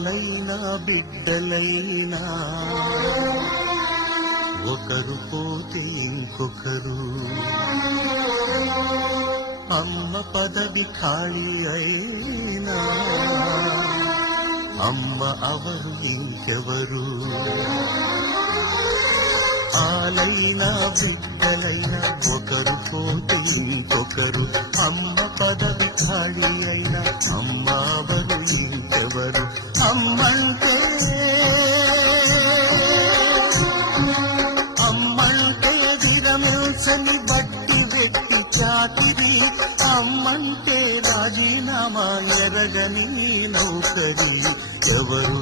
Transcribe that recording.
పాలైనా బిడ్డలైనా ఒకరు పోతే ఇంకొకరు. అమ్మ పదవి ఖాళీ అయినా అమ్మ అవరు ఇంకెవరు. పాలైనా బిడ్డలైనా ఒకరు పోతే ఇంకొకరు. అమ్మ పదవి ఖాళీ అయినా అమ్మ అవరు ఇంకెవరు. అమ్మంటే విరమించని బట్టి వెట్టి చాకిరి. అమ్మంటే రాజీనామా ఎరగని నౌకరి. ఎవరు